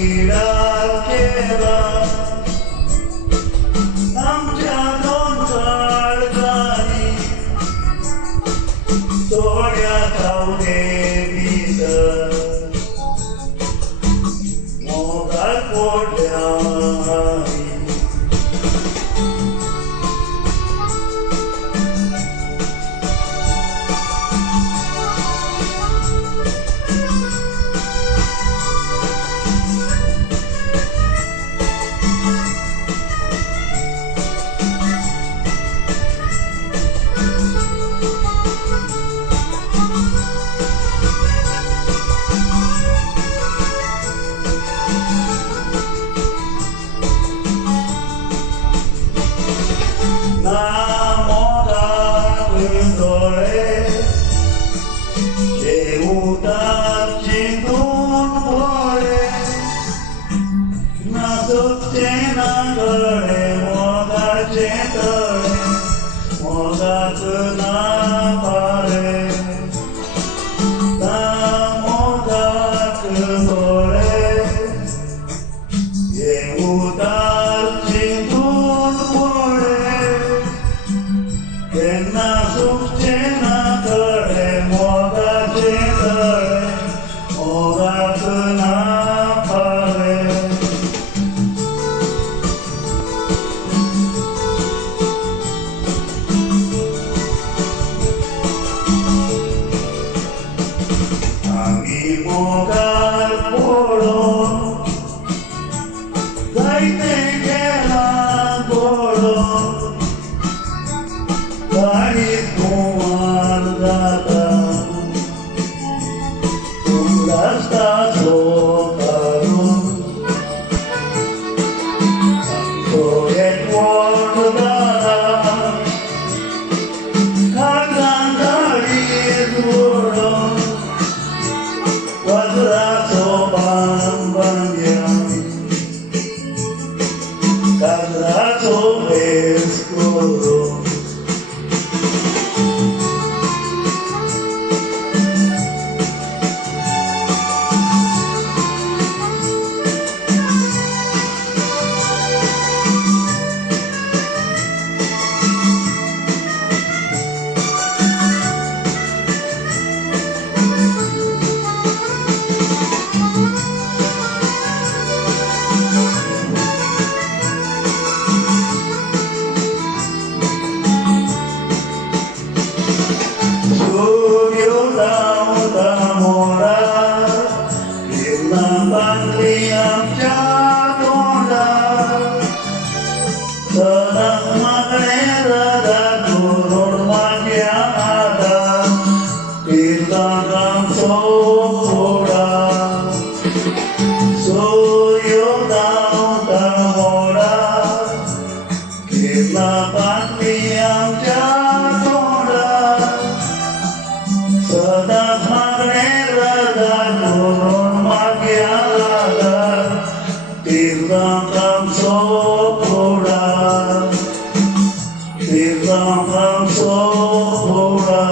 विडा केला आमच्या दोन काळजानी थोड्या कावडे भितर मोगाळ पोटल्या मोगाळ पोळो जायते गेला गोळो गाडी धुवार जाता तू रस्ताचो काढून सोयेत वोट जाला काळजान गाडी जोडून वज्राचो बाण बांदया काजराचो भेस करून बांधली आमच्या तोंडात सदांच मागणे दादा धोरण माग्या आदा तीर्थांचो फोडा सोयो दावता मोडा किर्ना बांधली आमच्या तोंडात सदांच मागणे दादा धोरण तीर्थांचो फोडा तीर्थांचो फोडा